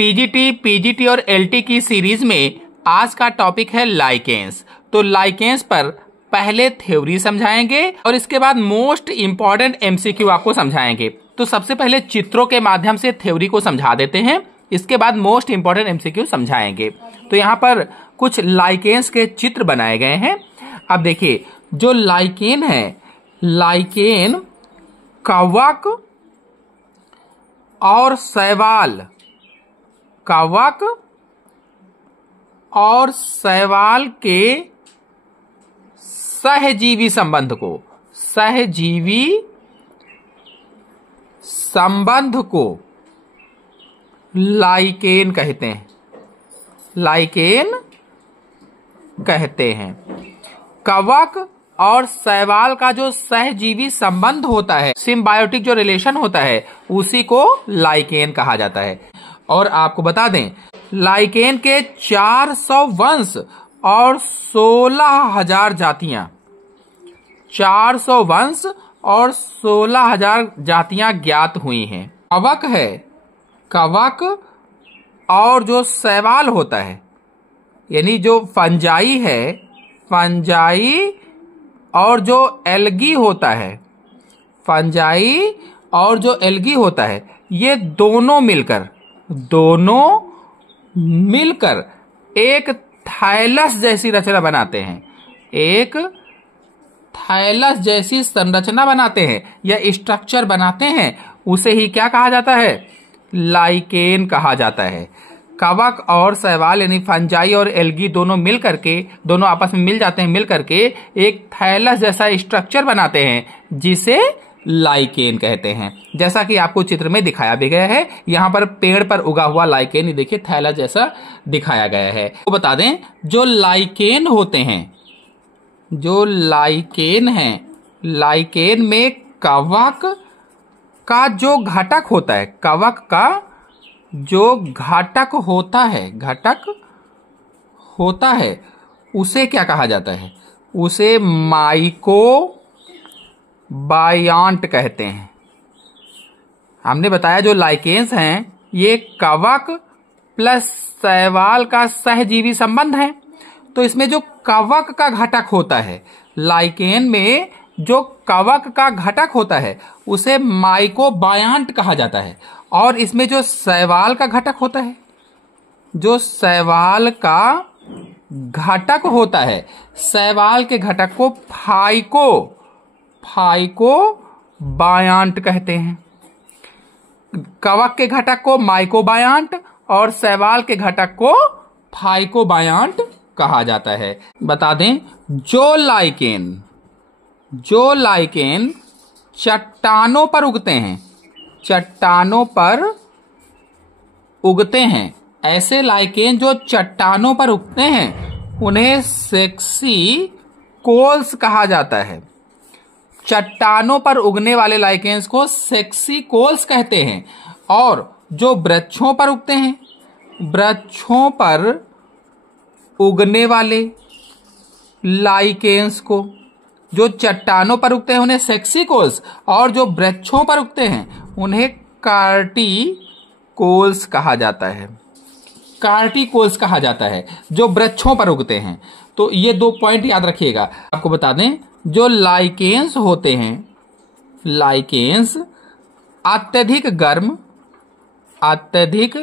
TGT, PGT और LT की series में आज का टॉपिक है लाइकेंस। तो लाइकेंस पर पहले थ्योरी समझाएंगे और इसके बाद मोस्ट इंपॉर्टेंट एमसीक्यू आपको समझाएंगे। तो सबसे पहले चित्रों के माध्यम से थ्योरी को समझा देते हैं, इसके बाद मोस्ट इंपॉर्टेंट एमसीक्यू समझाएंगे। तो यहाँ पर कुछ लाइकेंस के चित्र बनाए गए हैं। अब देखिए, जो लाइकेन है, लाइकेन कवक और शैवाल, कवक और शैवाल के सहजीवी संबंध को, सहजीवी संबंध को लाइकेन कहते हैं, लाइकेन कहते हैं। कवक और शैवाल का जो सहजीवी संबंध होता है, सिम्बायोटिक जो रिलेशन होता है, उसी को लाइकेन कहा जाता है। और आपको बता दें, लाइकेन के 400 वंश और 16,000 जातियां, 400 वंश और 16,000 जातियां ज्ञात हुई हैं। कवक है, कवक और जो शैवाल होता है, यानी जो फंजाई है, फंजाई और जो एल्गी होता है, फंजाई और जो एल्गी होता है, ये दोनों मिलकर एक थाइलस जैसी रचना बनाते हैं, एक थाइलस जैसी संरचना बनाते हैं या स्ट्रक्चर बनाते हैं। उसे ही क्या कहा जाता है? लाइकेन कहा जाता है। कवक और शैवाल यानी फंजाई और एल्गी दोनों मिल करके, दोनों आपस में मिल जाते हैं, मिल करके एक थाइलस जैसा स्ट्रक्चर बनाते हैं, जिसे लाइकेन कहते हैं। जैसा कि आपको चित्र में दिखाया भी गया है, यहाँ पर पेड़ पर उगा हुआ लाइकेन, ये देखिए थैला जैसा दिखाया गया है। तो बता दें, जो लाइकेन होते हैं, जो लाइकेन हैं, लाइकेन में कवक का जो घटक होता है, कवक का जो घटक होता है, उसे क्या कहा जाता है? उसे माइकोबायांट कहते हैं। हमने बताया जो लाइकेन्स हैं, ये कवक प्लस शैवाल का सहजीवी संबंध है। तो इसमें जो कवक का घटक होता है, लाइकेन में जो कवक का घटक होता है, उसे माइकोबायांट कहा जाता है। और इसमें जो शैवाल का घटक होता है, जो शैवाल का घटक होता है, शैवाल के घटक को फाइकोबायांट कहते हैं। कवक के घटक को माइकोबायांट और शैवाल के घटक को फाइकोबायांट कहा जाता है। बता दें, जो लाइकेन चट्टानों पर उगते हैं, चट्टानों पर उगते हैं, ऐसे लाइकेन जो चट्टानों पर उगते हैं, उन्हें सेक्सी कोल्स कहा जाता है। चट्टानों पर उगने वाले लाइकेन्स को सेक्सी कोल्स कहते हैं। और जो वृक्षों पर उगते हैं, वृक्षों पर उगने वाले लाइकेन्स को, जो चट्टानों पर उगते हैं, उन्हें सेक्सी कोल्स, और जो वृक्षों पर उगते हैं, उन्हें कार्टिकोल्स कहा जाता है। कार्टिकोल्स कहा जाता है, जो वृक्षों पर उगते हैं। तो ये 2 पॉइंट याद रखिएगा। आपको बता दें, जो लाइकेन्स होते हैं, लाइकेन्स अत्यधिक गर्म, अत्यधिक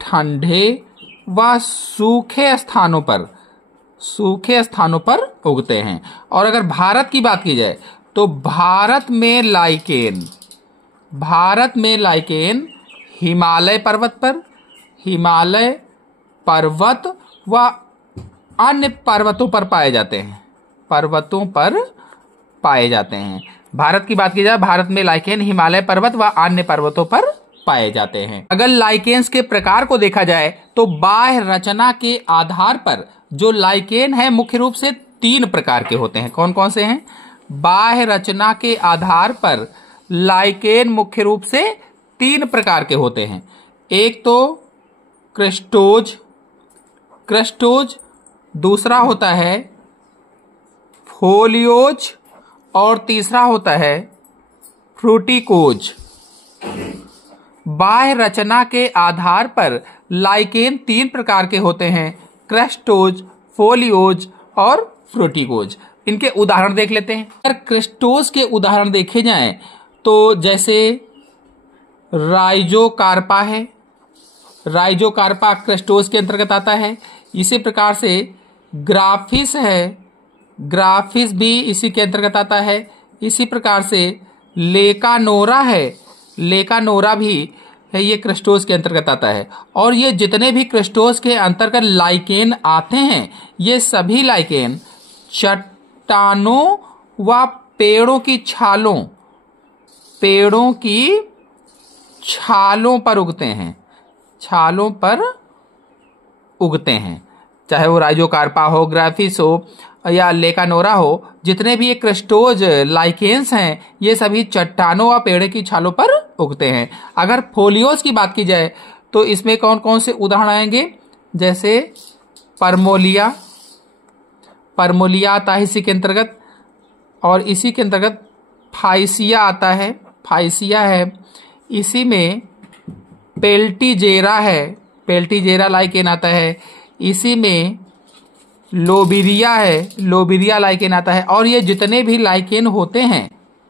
ठंडे व सूखे स्थानों पर उगते हैं। और अगर भारत की बात की जाए, तो भारत में लाइकेन हिमालय पर्वत व अन्य पर्वतों पर पाए जाते हैं। भारत की बात की जाए, भारत में लाइकेन हिमालय पर्वत व अन्य पर्वतों पर पाए जाते हैं। अगर लाइकेन्स के प्रकार को देखा जाए, तो बाह्य रचना के आधार पर जो लाइकेन है, मुख्य रूप से 3 प्रकार के होते हैं। कौन कौन से हैं? बाह्य रचना के आधार पर लाइकेन मुख्य रूप से 3 प्रकार के होते हैं। एक तो क्रस्टोज, दूसरा होता है फोलियोज और तीसरा होता है फ्रूटिकोज। बाह्य रचना के आधार पर लाइकेन 3 प्रकार के होते हैं, क्रस्टोज, फोलियोज और फ्रूटिकोज। इनके उदाहरण देख लेते हैं। अगर क्रस्टोज के उदाहरण देखे जाएं तो जैसे राइजोकार्पा है, राइजोकार्पा क्रस्टोज के अंतर्गत आता है। इसी प्रकार से ग्राफिस है, ग्राफिस भी इसी के अंतर्गत आता है। इसी प्रकार से लेकानोरा है, लेकानोरा भी है, ये क्रस्टोज के अंतर्गत आता है। और ये जितने भी क्रस्टोज के अंतर्गत लाइकेन आते हैं, ये सभी लाइकेन चट्टानों व पेड़ों की छालों पर उगते हैं, छालों पर उगते हैं। चाहे वो राइजोकार्पा हो, ग्राफिस हो या लेकानोरा हो, जितने भी ये क्रस्टोज लाइकेन्स हैं, ये सभी चट्टानों व पेड़ की छालों पर उगते हैं। अगर फोलियोज की बात की जाए तो इसमें कौन कौन से उदाहरण आएंगे, जैसे परमोलिया, परमोलिया आता है इसी के अंतर्गत। और इसी के अंतर्गत फाइसिया आता है, फाइसिया है। इसी में पेल्टीजेरा है, पेल्टीजेरा लाइकेन आता है। इसी में लोबिरिया है, लोबिरिया लाइकेन आता है। और ये जितने भी लाइकेन होते हैं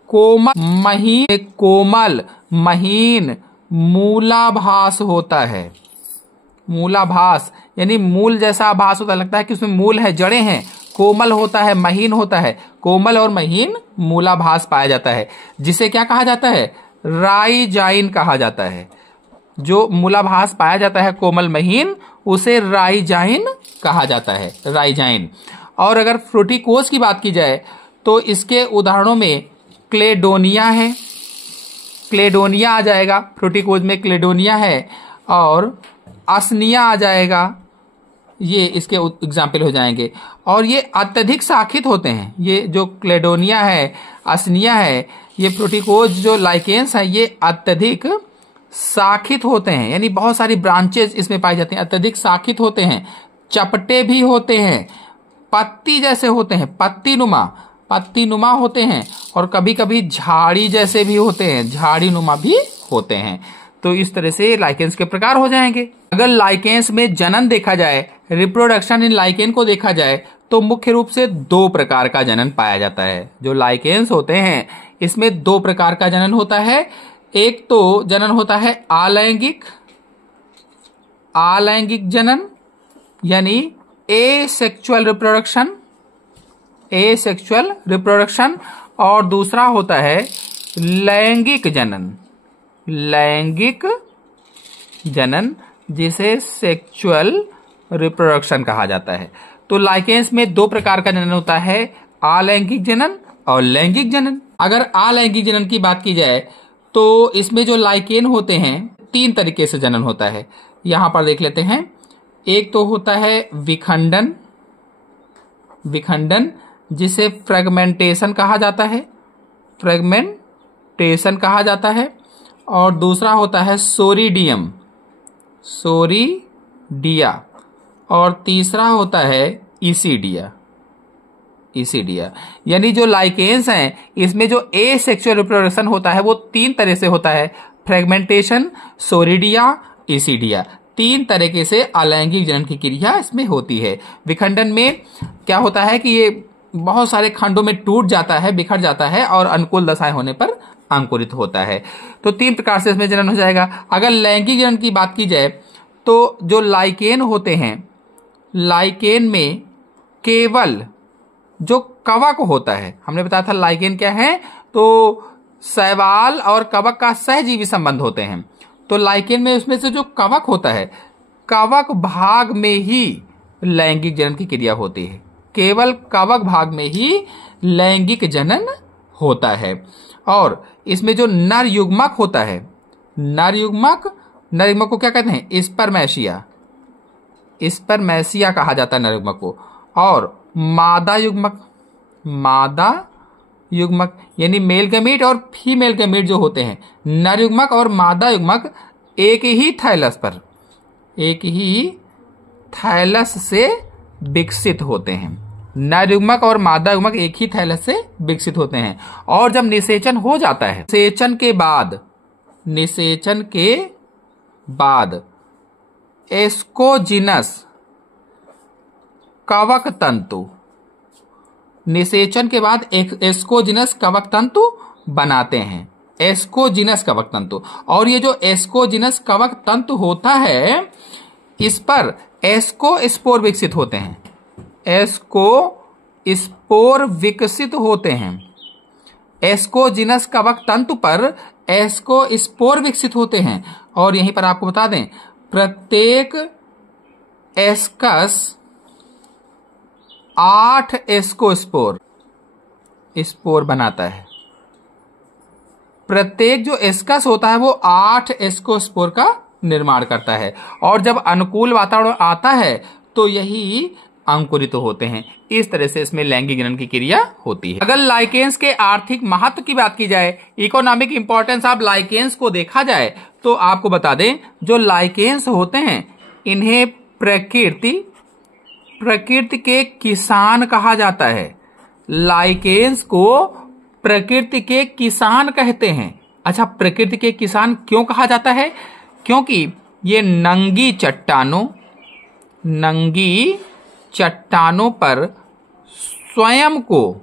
कोमल महीन मूलाभास होता है। मूलाभास यानी मूल जैसा आभास होता, लगता है कि उसमें मूल है, जड़ें हैं। कोमल होता है, महीन होता है, कोमल और महीन मूलाभास पाया जाता है, जिसे क्या कहा जाता है, राइजाइन कहा जाता है। जो मूलाभास पाया जाता है कोमल महीन, उसे राइजाइन कहा जाता है, राइजाइन। और अगर फ्रूटिकोज की बात की जाए तो इसके उदाहरणों में क्लेडोनिया है, क्लेडोनिया आ जाएगा, फ्रूटिकोज में क्लेडोनिया है। और असनिया आ जाएगा, ये इसके एग्जाम्पल हो जाएंगे। और ये अत्यधिक शाखित होते हैं, ये जो क्लेडोनिया है, असनिया है, ये फ्रूटिकोज जो लाइकेन्स हैं, ये अत्यधिक शाखित होते हैं, यानी बहुत सारी ब्रांचेज इसमें पाई जाती हैं, अत्यधिक शाखित होते हैं, चपटे भी होते हैं, पत्ती जैसे होते हैं, पत्तीनुमा होते हैं। और कभी कभी झाड़ी जैसे भी होते हैं, झाड़ी नुमा भी होते हैं। तो इस तरह से लाइकेन्स के प्रकार हो जाएंगे। अगर लाइकेन्स में जनन देखा जाए, रिप्रोडक्शन इन लाइकेन को देखा जाए, तो मुख्य रूप से 2 प्रकार का जनन पाया जाता है। जो लाइकेन्स होते हैं इसमें 2 प्रकार का जनन होता है। एक तो जनन होता है अलैंगिक जनन, यानी एसेक्सुअल रिप्रोडक्शन। और दूसरा होता है लैंगिक जनन, जिसे सेक्सुअल रिप्रोडक्शन कहा जाता है। तो लाइकेन्स में 2 प्रकार का जनन होता है, अलैंगिक जनन और लैंगिक जनन। अगर अलैंगिक जनन की बात की जाए तो इसमें जो लाइकेन होते हैं 3 तरीके से जनन होता है, यहां पर देख लेते हैं। एक तो होता है विखंडन, जिसे फ्रेगमेंटेशन कहा जाता है। और दूसरा होता है सोरीडिया। और तीसरा होता है ईसीडिया। यानी जो लाइकेन्स हैं इसमें जो एसेक्सुअल रिप्रोडक्शन होता है वो 3 तरह से होता है, फ्रेगमेंटेशन, सोरिडिया, ईसीडिया। 3 तरीके से अलैंगिक जनन की क्रिया इसमें होती है। विखंडन में क्या होता है कि ये बहुत सारे खंडों में टूट जाता है, बिखर जाता है और अनुकूल दशाएं होने पर अंकुरित होता है। तो 3 प्रकार से इसमें जनन हो जाएगा। अगर लैंगिक जनन की बात की जाए तो जो लाइकेन होते हैं, लाइकेन में केवल जो कवक होता है, हमने बताया था लाइकेन क्या है, तो शैवाल और कवक का सहजीवी संबंध होते हैं। तो लाइकेन में उसमें से जो कवक होता है, कवक भाग में ही लैंगिक जनन की क्रिया होती है, केवल कवक भाग में ही लैंगिक जनन होता है। और इसमें जो नर युग्मक होता है, नर युग्मक को क्या कहते हैं, स्पर्मेशिया कहा जाता है नर युग्मक को। और मादा युग्मक यानी मेल गैमीट और फीमेल गैमीट जो होते हैं, नर युग्मक और मादा युग्मक एक ही थैलस से विकसित होते हैं। नर युग्मक और मादा युग्मक एक ही थैलस से विकसित होते हैं। और जब निषेचन हो जाता है, निषेचन के बाद निषेचन के बाद एस्कोजिनस कवक तंतु, निषेचन के बाद एस्कोजिनस कवक तंतु बनाते हैं, एस्कोजिनस कवक तंतु। और ये जो एस्कोजिनस कवक तंतु होता है, इस पर एस्कोस्पोर विकसित होते हैं, एस्कोस्पोर विकसित होते हैं। एस्कोजिनस कवक तंतु पर एस्कोस्पोर विकसित होते हैं। और यहीं पर आपको बता दें, प्रत्येक एस्कस 8 एस्कोस्पोर बनाता है। प्रत्येक जो एस्कस होता है वो 8 एस्कोस्पोर का निर्माण करता है। और जब अनुकूल वातावरण आता है तो यही अंकुरित होते हैं। इस तरह से इसमें लैंगिक जनन की क्रिया होती है। अगर लाइकेंस के आर्थिक महत्व की बात की जाए, इकोनॉमिक इंपॉर्टेंस ऑफ लाइकेंस को देखा जाए, तो आपको बता दें, जो लाइकेंस होते हैं इन्हें प्रकृति के किसान कहा जाता है। लाइकेंस को प्रकृति के किसान कहते हैं। अच्छा, प्रकृति के किसान क्यों कहा जाता है? क्योंकि ये नंगी चट्टानों पर स्वयं को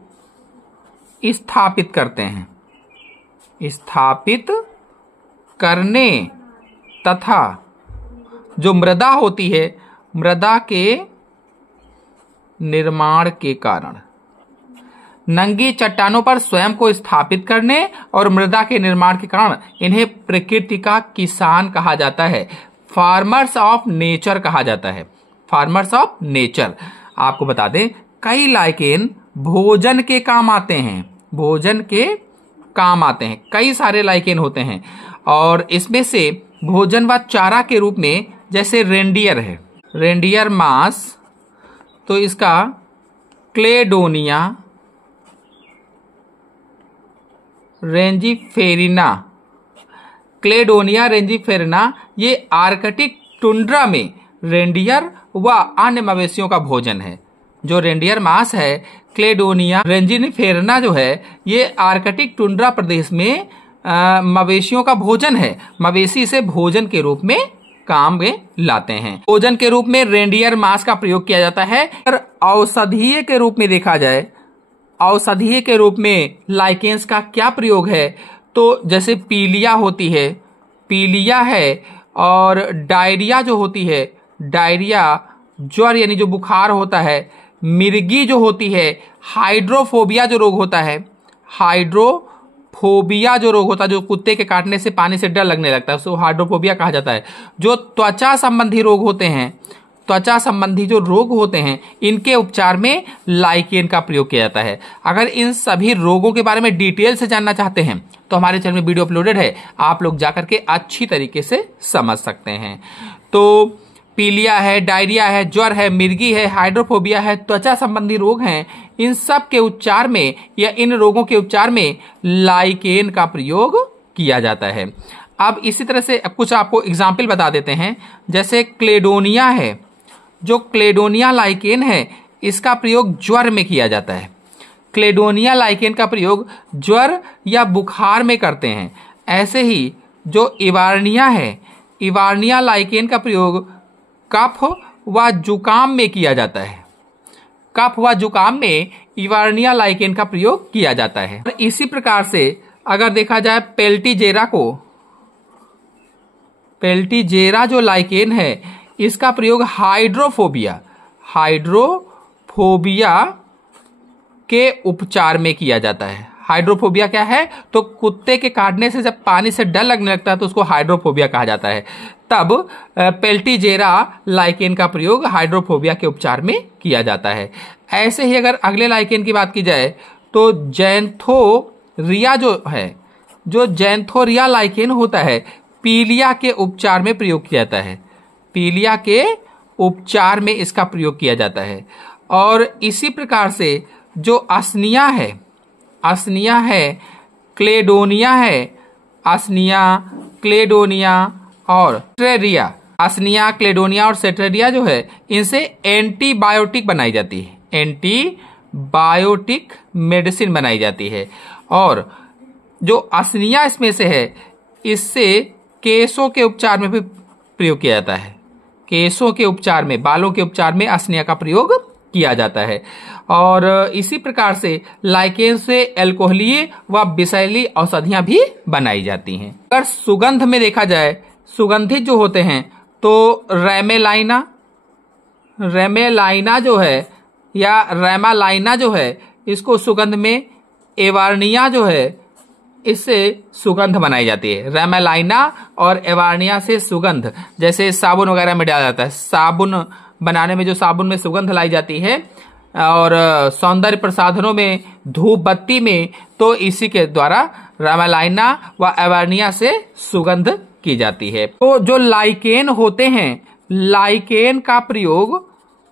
स्थापित करते हैं। स्थापित करने तथा जो मृदा होती है, मृदा के निर्माण के कारण, नंगी चट्टानों पर स्वयं को स्थापित करने और मृदा के निर्माण के कारण इन्हें प्रकृति का किसान कहा जाता है। फार्मर्स ऑफ नेचर कहा जाता है, फार्मर्स ऑफ नेचर। आपको बता दें, कई लाइकेन भोजन के काम आते हैं, भोजन के काम आते हैं। कई सारे लाइकेन होते हैं और इसमें से भोजन व चारा के रूप में, जैसे रेंडियर है, रेंडियर मास, तो इसका क्लेडोनिया रेंजीफेरिना, ये आर्कटिक टुंड्रा में रेंडियर व अन्य मवेशियों का भोजन है। जो रेंडियर मास है, क्लेडोनिया रेंजीफेरिना जो है, ये आर्कटिक टुंड्रा प्रदेश में मवेशियों का भोजन है। मवेशी से भोजन के रूप में काम में लाते हैं। भोजन के रूप में रेंडियर मास का प्रयोग किया जाता है। और औषधीय के रूप में देखा जाए, औषधीय के रूप में लाइकेंस का क्या प्रयोग है? तो जैसे पीलिया होती है, पीलिया है, और डायरिया जो होती है, डायरिया ज्वर यानी जो बुखार होता है, मिर्गी जो होती है, हाइड्रोफोबिया जो रोग होता है, हाइड्रोफोबिया जो रोग होता है, जो कुत्ते के काटने से पानी से डर लगने लगता है, उसको हाइड्रोफोबिया कहा जाता है। जो त्वचा संबंधी रोग होते हैं, त्वचा संबंधी जो रोग होते हैं, इनके उपचार में लाइकेन का प्रयोग किया जाता है। अगर इन सभी रोगों के बारे में डिटेल से जानना चाहते हैं तो हमारे चैनल में वीडियो अपलोडेड है, आप लोग जाकर के अच्छी तरीके से समझ सकते हैं। तो पीलिया है, डायरिया है, ज्वर है, मिर्गी है, हाइड्रोफोबिया है, त्वचा संबंधी रोग हैं, इन सब के उपचार में या इन रोगों के उपचार में लाइकेन का प्रयोग किया जाता है। अब इसी तरह से कुछ आपको एग्जाम्पल बता देते हैं। जैसे क्लेडोनिया है, जो क्लेडोनिया लाइकेन है, इसका प्रयोग ज्वर में किया जाता है। क्लेडोनिया लाइकेन का प्रयोग ज्वर या बुखार में करते हैं। ऐसे ही जो इवार्निया है, इवार्निया लाइकेन का प्रयोग कफ व जुकाम में किया जाता है। कफ व जुकाम में इवार्निया लाइकेन का प्रयोग किया जाता है। इसी प्रकार से अगर देखा जाए पेल्टीजेरा को, पेल्टीजेरा जो लाइकेन है, इसका प्रयोग हाइड्रोफोबिया के उपचार में किया जाता है। हाइड्रोफोबिया क्या है? तो कुत्ते के काटने से जब पानी से डर लगने लगता है तो उसको हाइड्रोफोबिया कहा जाता है। तब पेल्टीजेरा लाइकेन का प्रयोग हाइड्रोफोबिया के उपचार में किया जाता है। ऐसे ही अगर अगले लाइकेन की बात की जाए तो जैंथोरिया जो है, जो जैंथोरिया लाइकेन होता है, पीलिया के उपचार में प्रयोग किया जाता है। पीलिया के उपचार में इसका प्रयोग किया जाता है। और इसी प्रकार से जो असनिया है, क्लेडोनिया है, असनिया, क्लेडोनिया और सेट्रेरिया, असनिया, क्लेडोनिया और सेट्रेरिया जो है, इनसे एंटीबायोटिक बनाई जाती है, एंटीबायोटिक मेडिसिन बनाई जाती है। और जो असनिया इसमें से है, इससे केशों के उपचार में भी प्रयोग किया जाता है। केशों के उपचार में, बालों के उपचार में अस्निया का प्रयोग किया जाता है। और इसी प्रकार से लाइकेन से अल्कोहलीय व विषैली औषधियां भी बनाई जाती हैं। अगर सुगंध में देखा जाए, सुगंधित जो होते हैं तो रेमेलाइना जो है या रेमालाइना जो है, इसको सुगंध में एवार्निया जो है, इससे सुगंध बनाई जाती है। रेमेलाइना और एवार्निया से सुगंध, जैसे साबुन वगैरह में डाला जाता है, साबुन बनाने में जो साबुन में सुगंध लाई जाती है, और सौंदर्य प्रसाधनों में, धूप बत्ती में, तो इसी के द्वारा रेमेलाइना व एवार्निया से सुगंध की जाती है। तो जो लाइकेन होते हैं, लाइकेन का प्रयोग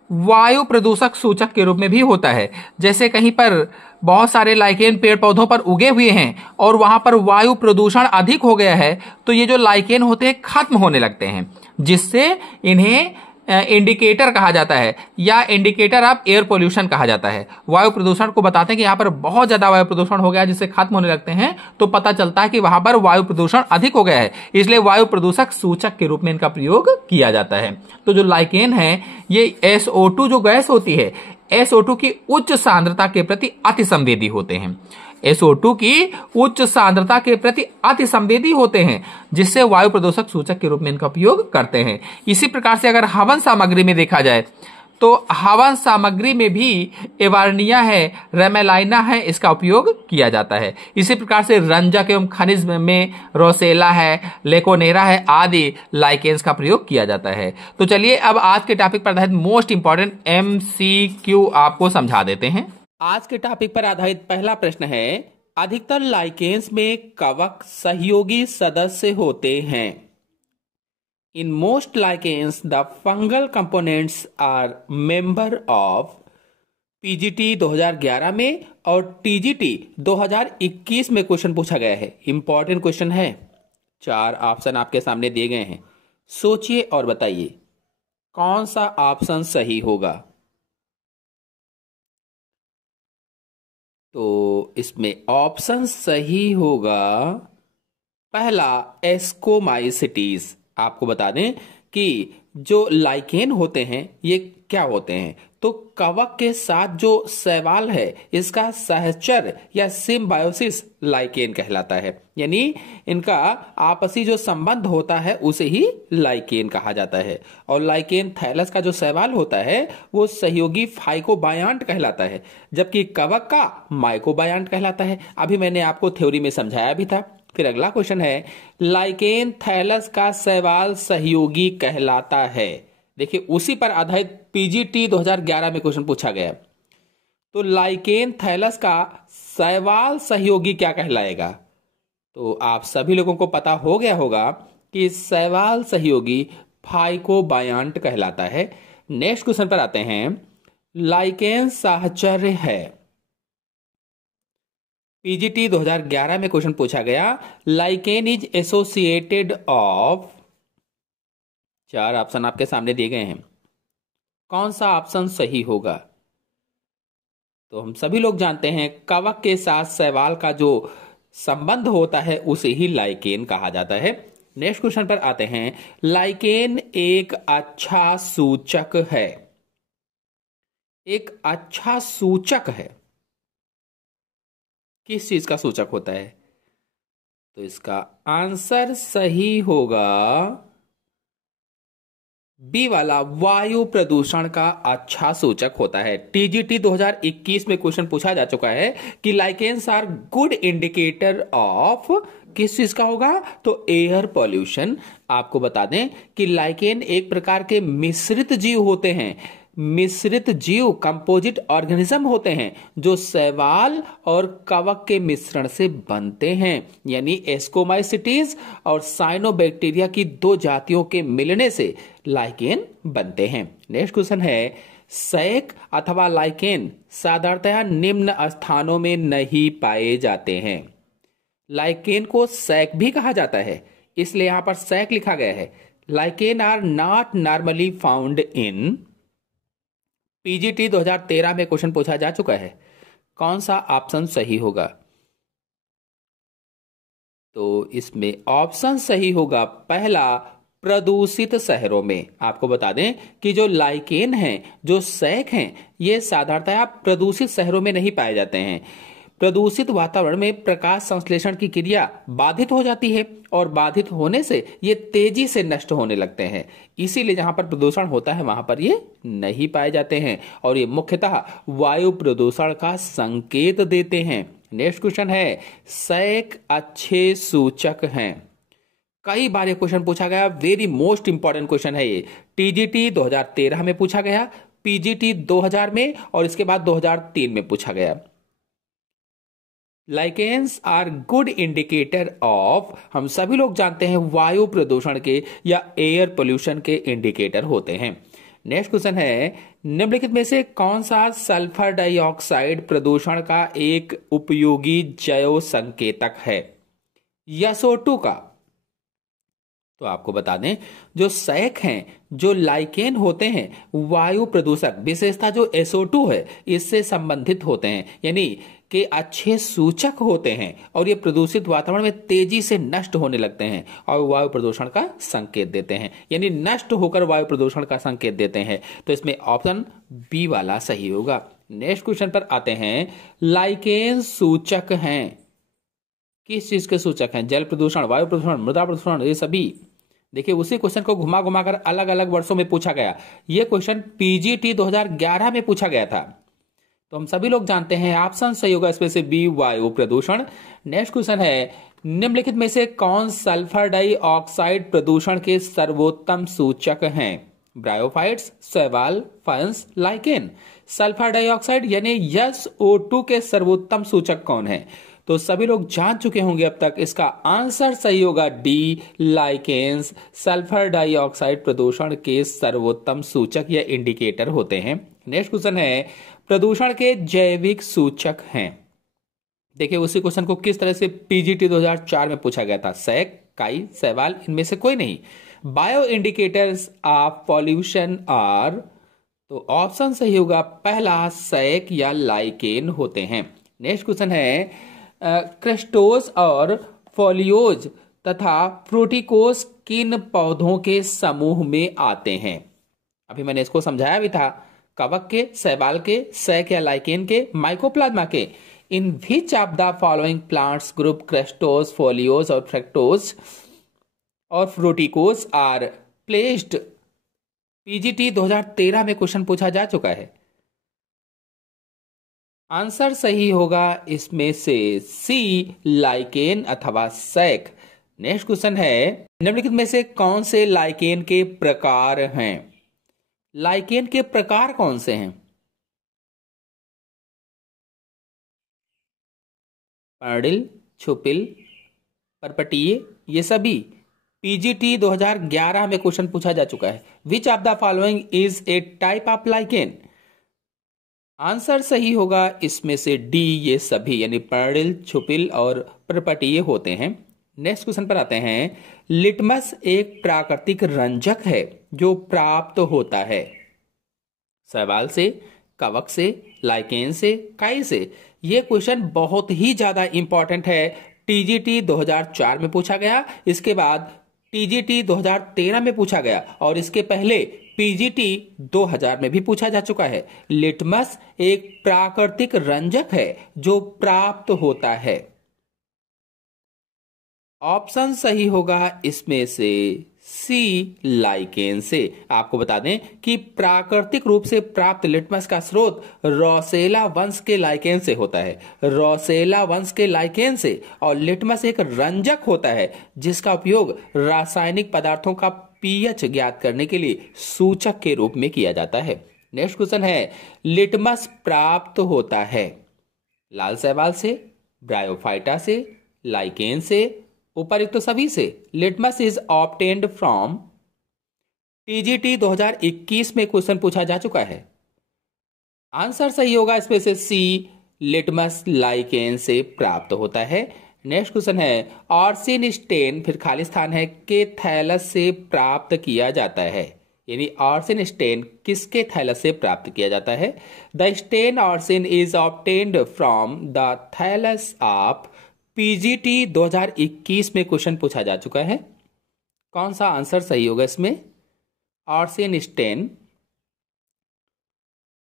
वायु प्रदूषक सूचक के रूप में भी होता है। जैसे कहीं पर बहुत सारे लाइकेन पेड़ पौधों पर उगे हुए हैं और वहां पर वायु प्रदूषण अधिक हो गया है, तो ये जो लाइकेन होते हैं खत्म होने लगते हैं, जिससे इन्हें इंडिकेटर कहा जाता है या इंडिकेटर ऑफ एयर पोल्यूशन कहा जाता है। वायु प्रदूषण को बताते हैं कि यहाँ पर बहुत ज्यादा वायु प्रदूषण हो गया, जिससे खत्म होने लगते हैं, तो पता चलता है कि वहां पर वायु प्रदूषण अधिक हो गया है, इसलिए वायु प्रदूषक सूचक के रूप में इनका प्रयोग किया जाता है। तो जो लाइकेन है, ये SO2 जो गैस होती है, SO2 की उच्च सांद्रता के प्रति अति संवेदी होते हैं। SO2 की उच्च सांद्रता के प्रति अति संवेदी होते हैं, जिससे वायु प्रदूषक सूचक के रूप में इनका उपयोग करते हैं। इसी प्रकार से अगर हवन सामग्री में देखा जाए, तो हवन सामग्री में भी एवार्निया है, रेमेलाइना है, इसका उपयोग किया जाता है। इसी प्रकार से रंजक एवं खनिज में रोसेला है, लेकोनेरा है, आदि लाइकेन्स का प्रयोग किया जाता है। तो चलिए अब आज के टॉपिक पर आधारित मोस्ट इंपॉर्टेंट MCQ आपको समझा देते हैं। आज के टॉपिक पर आधारित पहला प्रश्न है, अधिकतर लाइकेन्स में कवक सहयोगी सदस्य होते हैं। In most lichens the fungal components are member of PGT 2011 में और TGT 2021 में क्वेश्चन पूछा गया है। इंपॉर्टेंट क्वेश्चन है। 4 ऑप्शन आपके सामने दिए गए हैं, सोचिए और बताइए कौन सा ऑप्शन सही होगा। तो इसमें ऑप्शन सही होगा पहला, एस्कोमाइसिटीज। आपको बता दें कि जो लाइकेन होते हैं ये क्या होते हैं, तो कवक के साथ जो शैवाल है इसका सहचर या सिम्बायोसिस लाइकेन कहलाता है, यानी इनका आपसी जो संबंध होता है उसे ही लाइकेन कहा जाता है। और लाइकेन थैलस का जो शैवाल होता है वो सहयोगी फाइकोबायंट कहलाता है, जबकि कवक का माइकोबायंट कहलाता है। अभी मैंने आपको थ्योरी में समझाया भी था। फिर अगला क्वेश्चन है, लाइकेन थैलस का शैवाल सहयोगी कहलाता है। देखिए उसी पर आधारित PGT 2011 में क्वेश्चन पूछा गया। तो लाइकेन थैलस का शैवाल सहयोगी क्या कहलाएगा? तो आप सभी लोगों को पता हो गया होगा कि शैवाल सहयोगी फाइकोबायंट कहलाता है। नेक्स्ट क्वेश्चन पर आते हैं, लाइकेन साहचर्य है। PGT 2011 में क्वेश्चन पूछा गया, lichen is associated of. 4 option आपके सामने दिए गए हैं, कौन सा ऑप्शन सही होगा? तो हम सभी लोग जानते हैं कवक के साथ शैवाल का जो संबंध होता है उसे ही लाइकेन कहा जाता है। नेक्स्ट क्वेश्चन पर आते हैं, लाइकेन एक अच्छा सूचक है। एक अच्छा सूचक है, किस चीज का सूचक होता है? तो इसका आंसर सही होगा बी वाला, वायु प्रदूषण का अच्छा सूचक होता है। TGT 2021 में क्वेश्चन पूछा जा चुका है कि lichens are good indicator of, किस चीज का होगा? तो एयर पॉल्यूशन। आपको बता दें कि लाइकेन एक प्रकार के मिश्रित जीव होते हैं। मिश्रित जीव कंपोजिट ऑर्गेनिज्म होते हैं जो शैवाल और कवक के मिश्रण से बनते हैं, यानी एस्कोमाइसिटीज और साइनोबैक्टीरिया की 2 जातियों के मिलने से लाइकेन बनते हैं। नेक्स्ट क्वेश्चन है, सैक अथवा लाइकेन साधारणतया निम्न स्थानों में नहीं पाए जाते हैं। लाइकेन को सैक भी कहा जाता है, इसलिए यहां पर सैक लिखा गया है। Lichen are not normally found in. PGT 2013 में क्वेश्चन पूछा जा चुका है, कौन सा ऑप्शन सही होगा? तो इसमें ऑप्शन सही होगा पहला, प्रदूषित शहरों में। आपको बता दें कि जो लाइकेन हैं, जो सैक हैं, ये साधारणतः प्रदूषित शहरों में नहीं पाए जाते हैं। प्रदूषित वातावरण में प्रकाश संश्लेषण की क्रिया बाधित हो जाती है और बाधित होने से ये तेजी से नष्ट होने लगते हैं। इसीलिए जहां पर प्रदूषण होता है वहां पर ये नहीं पाए जाते हैं और ये मुख्यतः वायु प्रदूषण का संकेत देते हैं। नेक्स्ट क्वेश्चन है, सैक अच्छे सूचक हैं। कई बार ये क्वेश्चन पूछा गया, वेरी मोस्ट इंपॉर्टेंट क्वेश्चन है ये। टीजीटी 2013 में पूछा गया, पीजीटी 2000 में और इसके बाद 2003 में पूछा गया। Lichens are good indicator of, हम सभी लोग जानते हैं वायु प्रदूषण के या एयर पोल्यूशन के इंडिकेटर होते हैं। नेक्स्ट क्वेश्चन है, निम्नलिखित में से कौन सा सल्फर डाइऑक्साइड प्रदूषण का एक उपयोगी जैव संकेतक है? SO2 का। तो आपको बता दें, जो सैक हैं, जो लाइकेन होते हैं, वायु प्रदूषक विशेषता जो SO2 है इससे संबंधित होते हैं, यानी कि अच्छे सूचक होते हैं और ये प्रदूषित वातावरण में तेजी से नष्ट होने लगते हैं और वायु प्रदूषण का संकेत देते हैं, यानी नष्ट होकर वायु प्रदूषण का संकेत देते हैं। तो इसमें ऑप्शन बी वाला सही होगा। नेक्स्ट क्वेश्चन पर आते हैं, लाइकेन सूचक हैं, किस चीज के सूचक हैं? जल प्रदूषण, वायु प्रदूषण, मृदा प्रदूषण, ये सभी। देखिए उसी क्वेश्चन को घुमा घुमाकर अलग अलग वर्षों में पूछा गया। ये क्वेश्चन पीजीटी 2011 में पूछा गया था। तो हम सभी लोग जानते हैं ऑप्शन सही होगा इसमें से बी, वायु प्रदूषण। नेक्स्ट क्वेश्चन है, निम्नलिखित में से कौन सल्फर डाइऑक्साइड प्रदूषण के सर्वोत्तम सूचक हैं? ब्रायोफाइट्स, शैवाल, फंस, लाइकेन। सल्फर डाइऑक्साइड यानी SO2 के सर्वोत्तम सूचक कौन है? तो सभी लोग जान चुके होंगे अब तक। इसका आंसर सही होगा डी, लाइकेन्स सल्फर डाइऑक्साइड प्रदूषण के सर्वोत्तम सूचक या इंडिकेटर होते हैं। नेक्स्ट क्वेश्चन है, प्रदूषण के जैविक सूचक हैं। देखिए उसी क्वेश्चन को किस तरह से पीजीटी 2004 में पूछा गया था। सैक, काई, शैवाल, इनमें से कोई नहीं। Bio indicators of pollution are, तो ऑप्शन सही होगा पहला, सैक या लाइकेन होते हैं। नेक्स्ट क्वेश्चन है, क्रेस्टोस और फोलियोज तथा फ्रूटिकोस किन पौधों के समूह में आते हैं? अभी मैंने इसको समझाया भी था। कवक के, शैवाल के, सैक या लाइकेन के, माइकोप्लाज्मा के। In which of the following plants group crustose, foliose और फ्रैक्टोस और फ्रूटिकोस आर प्लेस्ड? पीजीटी 2013 में क्वेश्चन पूछा जा चुका है। आंसर सही होगा इसमें से सी, लाइकेन अथवा सैक। नेक्स्ट क्वेश्चन है, निम्नलिखित में से कौन से लाइकेन के प्रकार हैं? लाइकेन के प्रकार कौन से हैं? पर्डिल, छुपिल, परपटीय, ये सभी। पीजीटी 2011 में क्वेश्चन पूछा जा चुका है। विच of the following is a type of lichen? Answer सही होगा इसमें से डी, ये सभी, यानी पर्डिल, छुपिल और परपटीय होते हैं। नेक्स्ट क्वेश्चन पर आते हैं, लिटमस एक प्राकृतिक रंजक है जो प्राप्त होता है शैवाल से, कवक से, लाइकेन से, काई से। यह क्वेश्चन बहुत ही ज्यादा इंपॉर्टेंट है। टीजीटी 2004 में पूछा गया, इसके बाद टीजीटी 2013 में पूछा गया और इसके पहले पीजीटी 2000 में भी पूछा जा चुका है। लिटमस एक प्राकृतिक रंजक है जो प्राप्त होता है। ऑप्शन सही होगा इसमें से सी, लाइकेन से। आपको बता दें कि प्राकृतिक रूप से प्राप्त लिटमस का स्रोत रोसेला वंश के लाइकेन से होता है, रोसेला वंश के लाइकेन से। और लिटमस एक रंजक होता है जिसका उपयोग रासायनिक पदार्थों का पीएच ज्ञात करने के लिए सूचक के रूप में किया जाता है। नेक्स्ट क्वेश्चन है, लिटमस प्राप्त होता है लाल शैवाल से, ब्रायोफाइटा से, लाइकेन से, उपर्युक्त तो सभी से। Litmus is obtained from, TGT 2021 में क्वेश्चन पूछा जा चुका है। आंसर सही होगा इसमें से सी, लिटमस लाइकेन से प्राप्त होता है। नेक्स्ट क्वेश्चन है, ऑर्सिन स्टेन, फिर खाली स्थान है, के थैलस से प्राप्त किया जाता है। यानी ऑर्सिन स्टेन किसके थैलस से प्राप्त किया जाता है? The stain orcein is obtained from the thallus of PGT 2021 में क्वेश्चन पूछा जा चुका है। कौन सा आंसर सही होगा इसमें? आर्सेन स्टेन।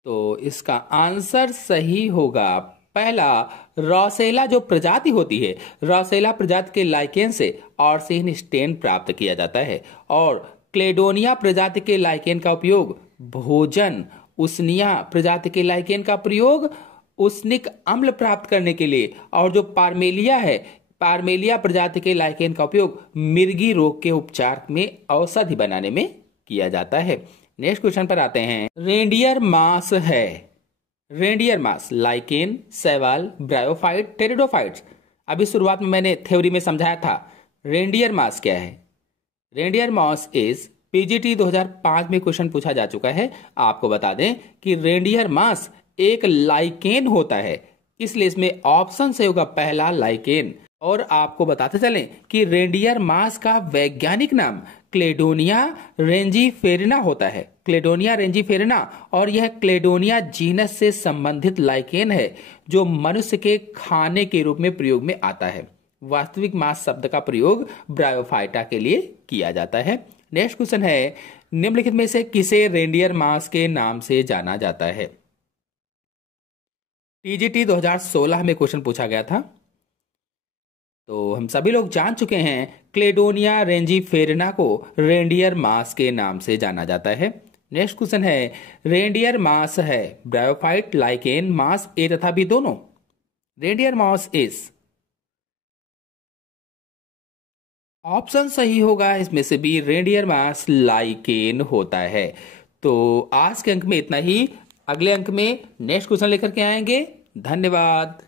तो इसका आंसर सही होगा पहला, रोसेला जो प्रजाति होती है, रोसेला प्रजाति के लाइकेन से आर्सेन स्टेन प्राप्त किया जाता है। और क्लेडोनिया प्रजाति के लाइकेन का उपयोग भोजन, उसनिया प्रजाति के लाइकेन का प्रयोग उसनिक अम्ल प्राप्त करने के लिए, और जो पार्मेलिया है, पार्मेलिया प्रजाति के लाइकेन का उपयोग मिर्गी रोग के उपचार में औषधि बनाने में किया जाता है। नेक्स्ट क्वेश्चन पर आते हैं। रेंडियर मास है, रेंडियर मास लाइकेन, शैवाल, ब्रायोफाइट, टेरिडोफाइट्स। अभी शुरुआत में मैंने थ्योरी में समझाया था रेंडियर मास क्या है। रेंडियर मास इज पीजीटी 2005 में क्वेश्चन पूछा जा चुका है। आपको बता दें कि रेंडियर मास एक लाइकेन होता है, इसलिए इसमें ऑप्शन से होगा पहला लाइकेन। और आपको बताते चलें कि रेंडियर मास का वैज्ञानिक नाम क्लेडोनिया रेंजीफेरेना होता है, क्लेडोनिया रेंजीफेरेना। और यह क्लेडोनिया जीनस से संबंधित लाइकेन है जो मनुष्य के खाने के रूप में प्रयोग में आता है। वास्तविक मास शब्द का प्रयोग ब्रायोफाइटा के लिए किया जाता है। नेक्स्ट क्वेश्चन है, निम्नलिखित में से किसे रेंडियर मास के नाम से जाना जाता है? टीजीटी 2016 में क्वेश्चन पूछा गया था। तो हम सभी लोग जान चुके हैं क्लेडोनिया रेंजीफेरेना को रेंडियर मास के नाम से जाना जाता है। नेक्स्ट क्वेश्चन है, रेंडियर मास है ब्रायोफाइट, लाइकेन, मास ए तथा बी दोनों। रेंडियर मास इज, ऑप्शन सही होगा इसमें से भी, रेंडियर मास लाइकेन होता है। तो आज के अंक में इतना ही, अगले अंक में नेक्स्ट क्वेश्चन लेकर के आएंगे। धन्यवाद।